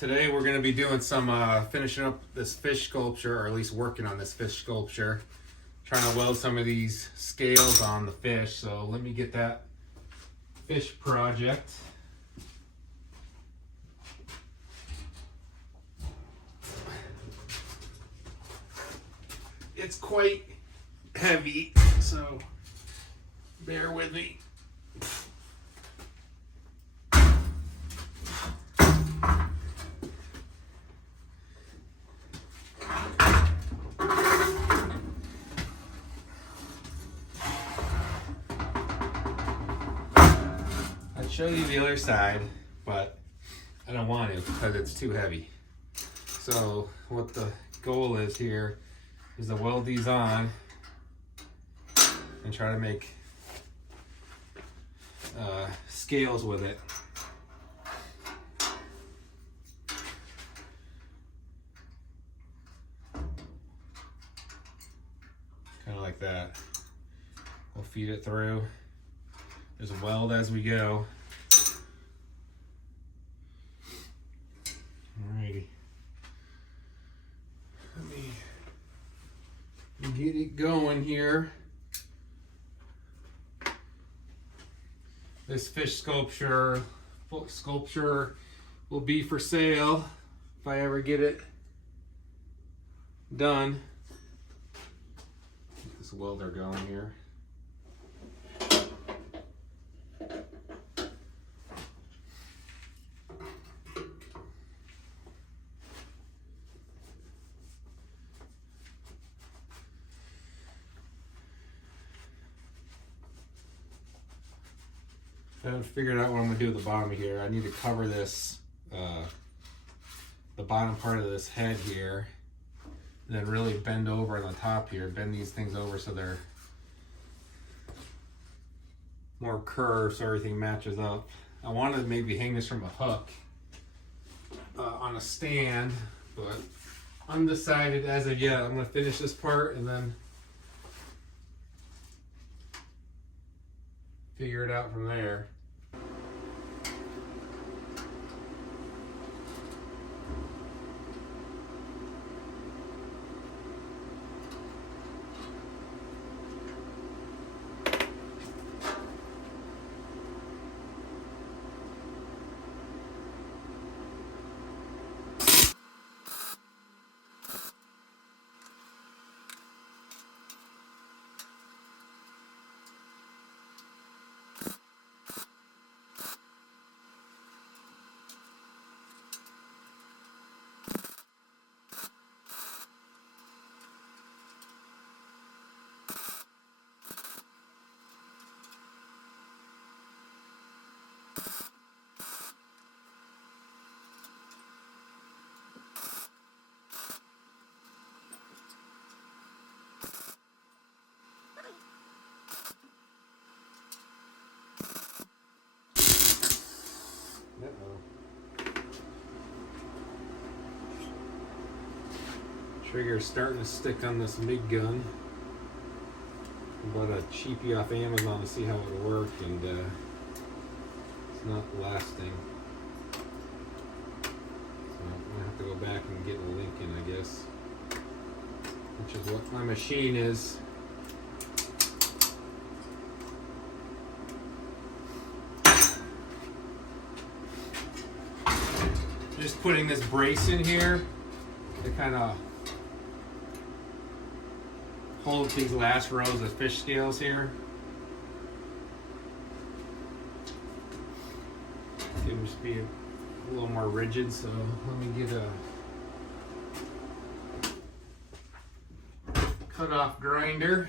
Today we're going to be doing some finishing up this fish sculpture, or at least working on this fish sculpture. Trying to weld some of these scales on the fish. So let me get that fish project. It's quite heavy, so bear with me. I'd show you the other side, but I don't want to because it's too heavy. So what the goal is here is to weld these on and try to make scales with it. Kind of like that. We'll feed it through. There's a weld as we go. Alrighty. Let me get it going here. This fish sculpture will be for sale if I ever get it done. Get this welder going here. I haven't figured out what I'm going to do with the bottom here. I need to cover this, the bottom part of this head here, and then really bend over on the top here, bend these things over so they're more curved so everything matches up. I wanted to maybe hang this from a hook on a stand, but undecided as of yet. I'm going to finish this part and then figure it out from there. Trigger's starting to stick on this MIG gun. I bought a cheapie off Amazon to see how it would work, and it's not lasting. So I'm gonna have to go back and get a link in, I guess, which is what my machine is. Just putting this brace in here to kind of hold these last rows of fish scales here. It would just be a little more rigid, so let me get a cut-off grinder.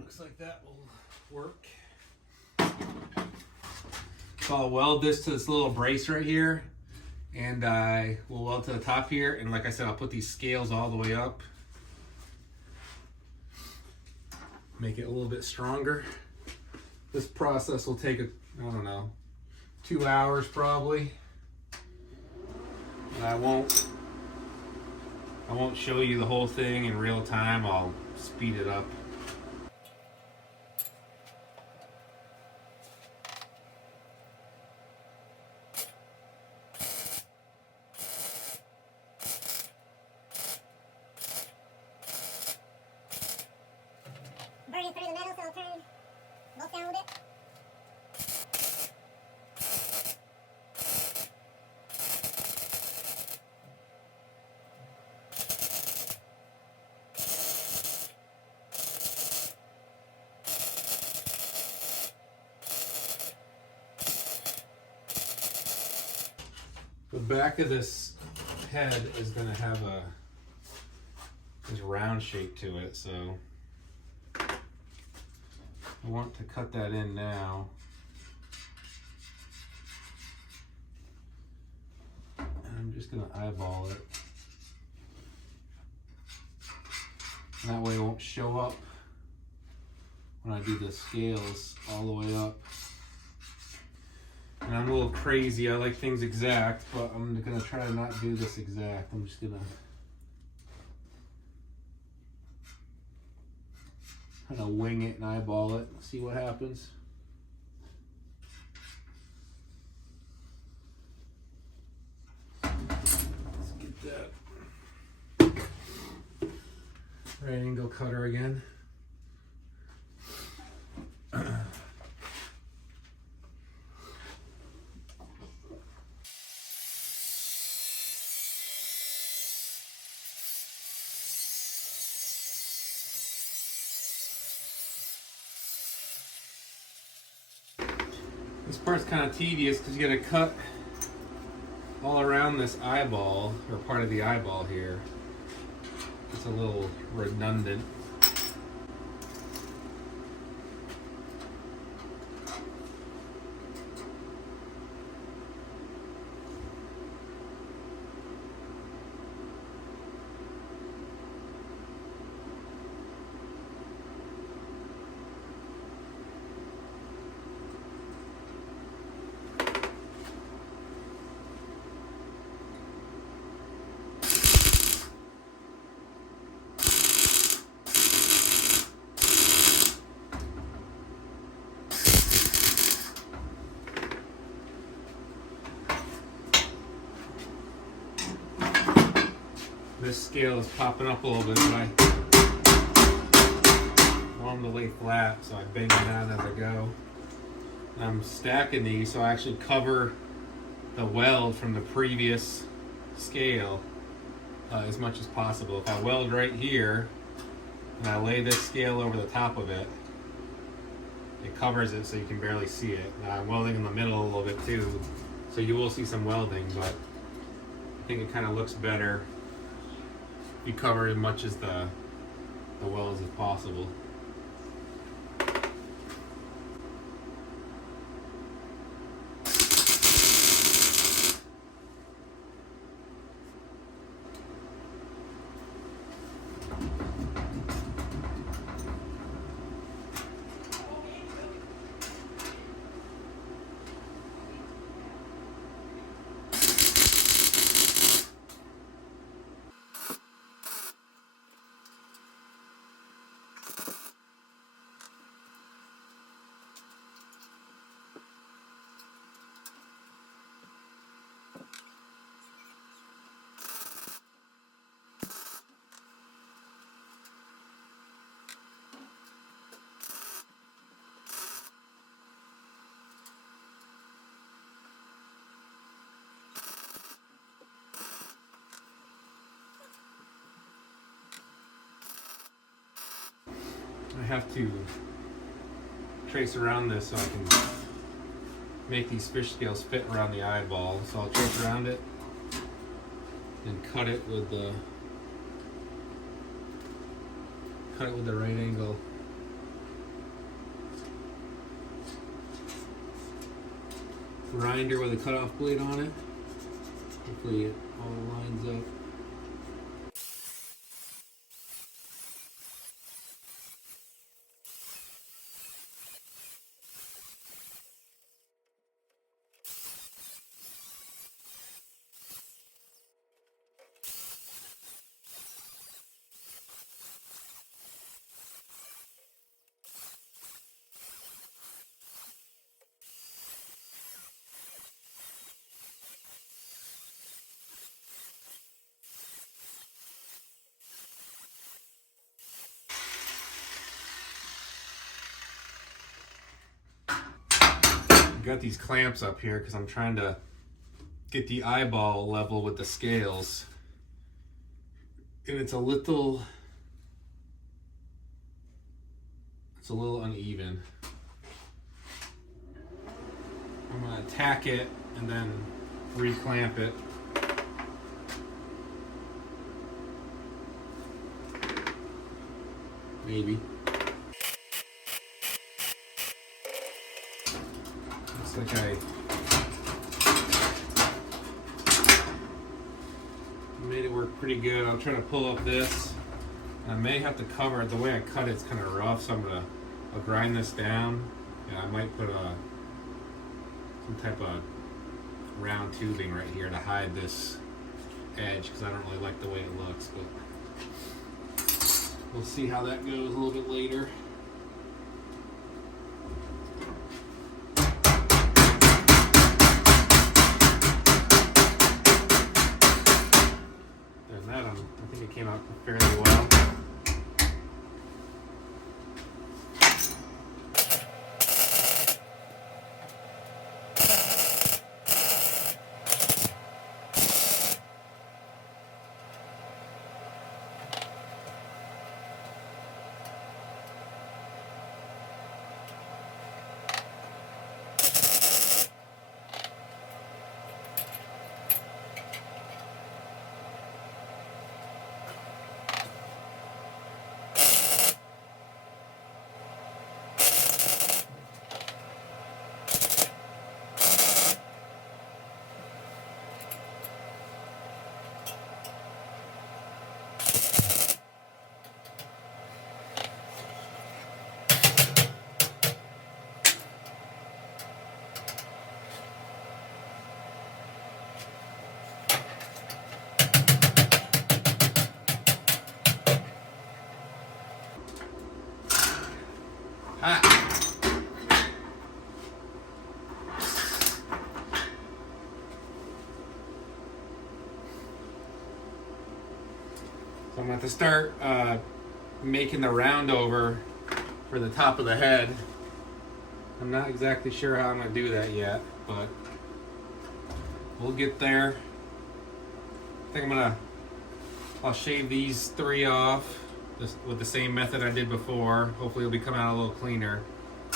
Looks like that will work. So I'll weld this to this little brace right here, and I will weld to the top here, and like I said, I'll put these scales all the way up. make it a little bit stronger. This process will take, I don't know, 2 hours probably. And I won't show you the whole thing in real time. I'll speed it up. Burning through the metal, so I'll turn both down a little bit. The back of this head is going to have this round shape to it, so I want to cut that in now. And I'm just going to eyeball it. And that way it won't show up when I do the scales all the way up. And I'm a little crazy, I like things exact, but I'm gonna try to not do this exact. I'm just gonna kind of wing it and eyeball it, see what happens. Let's get that right angle cutter again. This part's kind of tedious because you got to cut all around this eyeball, or part of the eyeball here. It's a little redundant. This scale is popping up a little bit, but I want them to lay flat, so I bang it down as I go. And I'm stacking these so I actually cover the weld from the previous scale as much as possible. If I weld right here and I lay this scale over the top of it, it covers it so you can barely see it. Now I'm welding in the middle a little bit too, so you will see some welding, but I think it kind of looks better. You cover as much as the welds as possible. I have to trace around this so I can make these fish scales fit around the eyeball. So I'll trace around it and cut it with the right angle. Grinder with a cutoff blade on it. Hopefully it all lines up. got these clamps up here because I'm trying to get the eyeball level with the scales. And it's a little uneven. I'm gonna tack it and then reclamp it. Maybe. Looks like I made it work pretty good. I'm trying to pull up this. I may have to cover it. The way I cut it's kind of rough, so I'll grind this down. Yeah, I might put some type of round tubing right here to hide this edge because I don't really like the way it looks, but we'll see how that goes a little bit later. And that, I think it came out fairly well. So I'm going to have to start making the round over for the top of the head. I'm not exactly sure how I'm going to do that yet, but we'll get there. I think I'll shave these 3 off with the same method I did before. Hopefully it'll be coming out a little cleaner.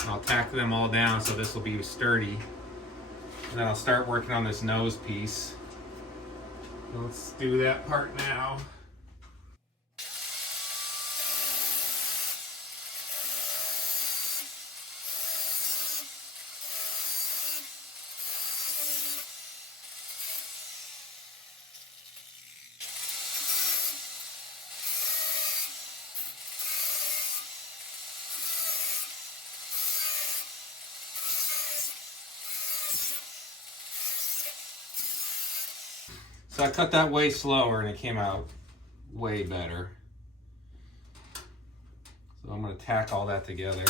And I'll tack them all down so this will be sturdy. And then I'll start working on this nose piece. So let's do that part now. So I cut that way slower and it came out way better. So I'm going to tack all that together.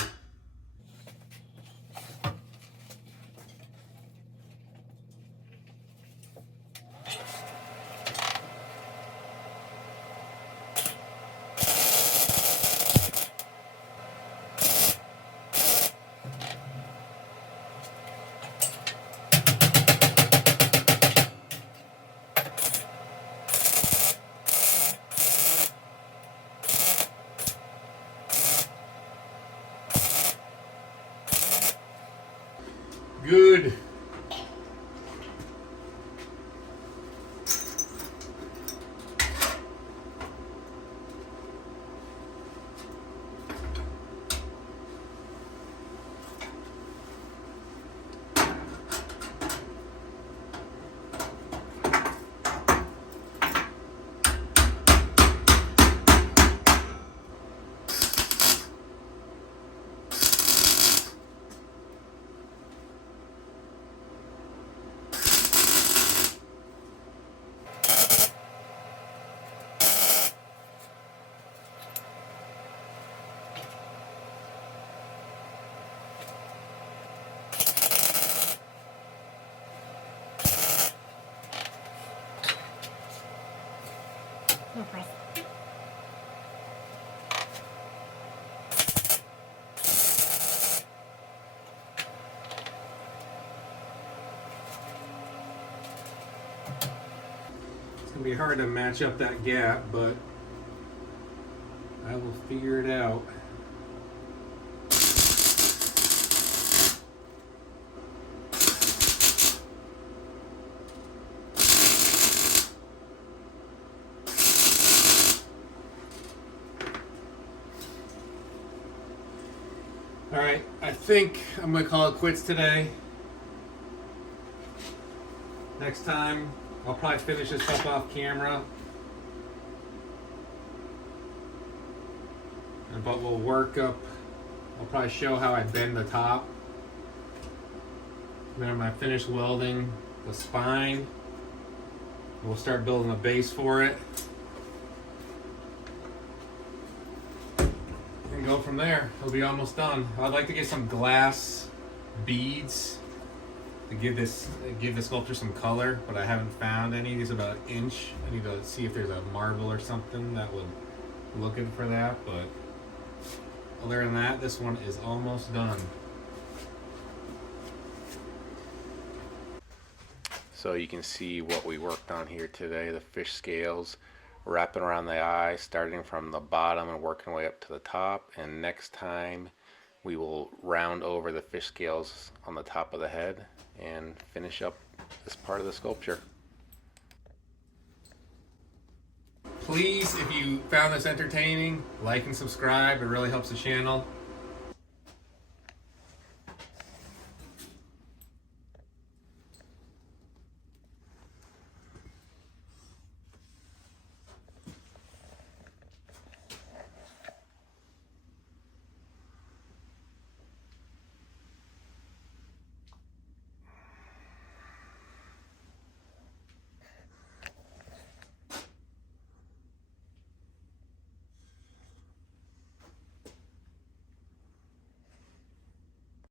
Good. Of course. gonna be hard to match up that gap, but I will figure it out. Alright, I think I'm going to call it quits today. Next time, I'll probably finish this stuff off camera. But we'll work up, I'll probably show how I bend the top. Then when I finish welding the spine, we'll start building a base for it. And go from there. It'll be almost done. I'd like to get some glass beads to give this sculpture some color, but I haven't found any. These are about an inch. I need to see if there's a marble or something that would look good for that, but other than that, this one is almost done. So you can see what we worked on here today, the fish scales, wrapping around the eye, starting from the bottom and working way up to the top. And next time we will round over the fish scales on the top of the head and finish up this part of the sculpture. Please, if you found this entertaining, like and subscribe. It really helps the channel.